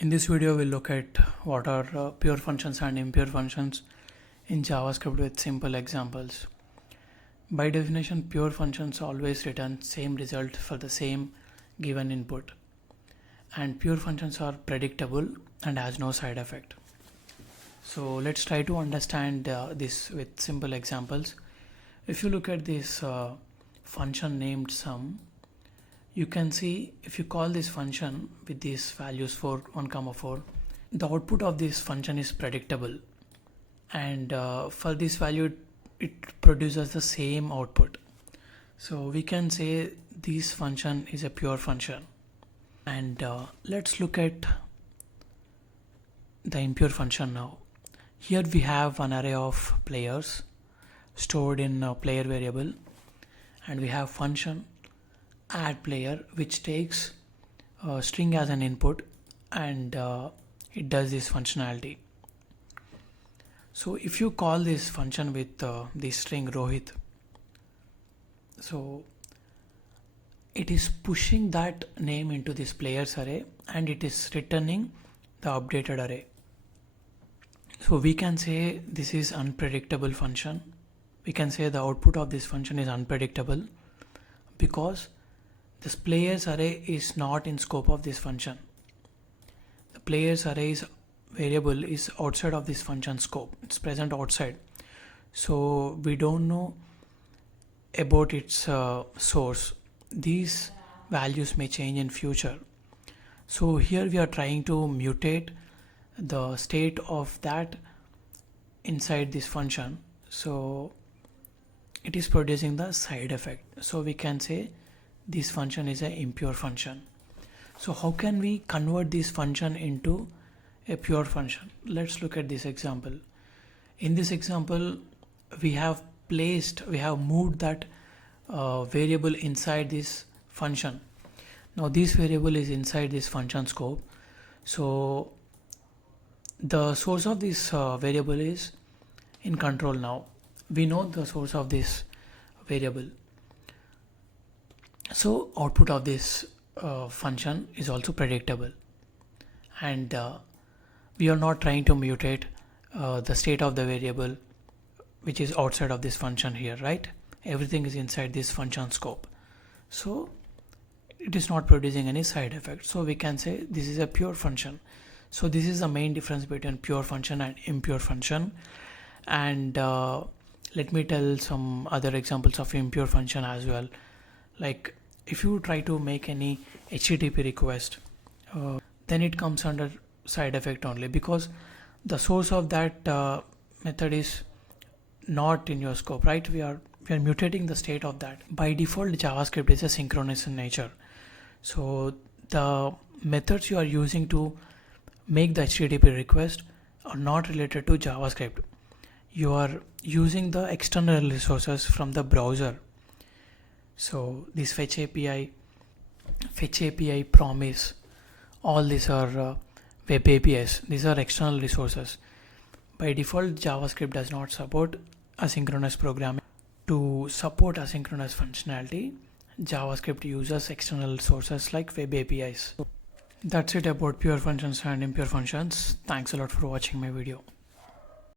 In this video, we'll look at what are pure functions and impure functions in JavaScript with simple examples. By definition, pure functions always return same result for the same given input. And pure functions are predictable and has no side effect. So let's try to understand this with simple examples. If you look at this function named sum, you can see if you call this function with these values 4, 1, 4, the output of this function is predictable, and for this value it produces the same output. So we can say this function is a pure function. And let's look at the impure function now. Here we have an array of players stored in a player variable, and we have function add player which takes a string as an input, and it does this functionality. So if you call this function with the string Rohit, so it is pushing that name into this players array and it is returning the updated array. So we can say this is unpredictable function. We can say the output of this function is unpredictable because this players array is not in scope of this function. The players array's variable is outside of this function scope. It's present outside. So we don't know about its source. These values may change in future. So here we are trying to mutate the state of that inside this function. So it is producing the side effect. So we can say this function is an impure function. So how can we convert this function into a pure function? Let's look at this example. In this example, we have moved that variable inside this function. Now this variable is inside this function scope. So the source of this variable is in control now. We know the source of this variable. So output of this function is also predictable, and we are not trying to mutate the state of the variable which is outside of this function here, right? Everything is inside this function scope. So it is not producing any side effect. So we can say this is a pure function. So this is the main difference between pure function and impure function. And let me tell some other examples of impure function as well. Like if you try to make any HTTP request, then it comes under side effect only because the source of that method is not in your scope, right? We are mutating the state of that. By default, JavaScript is asynchronous in nature. So the methods you are using to make the HTTP request are not related to JavaScript. You are using the external resources from the browser. So this fetch API, promise, all these are web APIs. These are external resources. By default, JavaScript does not support asynchronous programming. To support asynchronous functionality, JavaScript uses external sources like web APIs. That's it about pure functions and impure functions. Thanks a lot for watching my video.